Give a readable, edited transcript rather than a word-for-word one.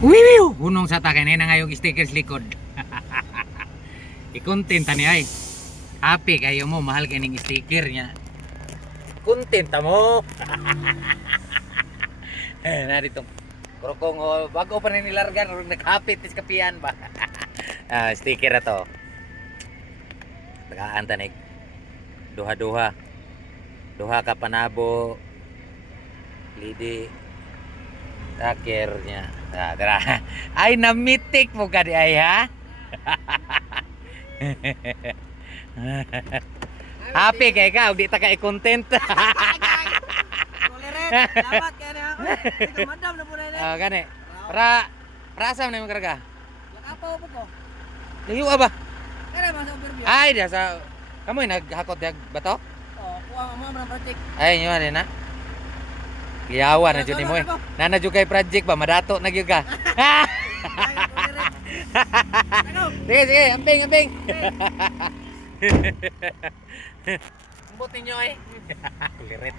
Wiwiw! Hunong sa takin na ngayong stickers likod. I-content ni ay. Happy kayo mo, mahal kaning sticker niya. Content mo. Narito. Pero kung bago pa rin nilargan, naghapit is kapian ba? Sticker na to. Tagaan tanig. Duha-duha. Duha ka panabo. Lidi. Takir niya. Tara. Ay, namitik mo ka di ay ha? Happy kay ka, di ta ka i-content. Dapat kaya na ako. Ito madam na po na yun. Gani. Para asam na yung karga. Lakapaw po ko. Layo ba? Kaya naman sa overview. Ay, dia sa kamoy naghakot dag bato? Oo, kuha ang mga project. Ay, nyo na. Liyawan na jud nimo eh. Nana jud kay project ba madato na gyud ka. Sige, sige, amping. Ambot ninyo eh. Kulirit.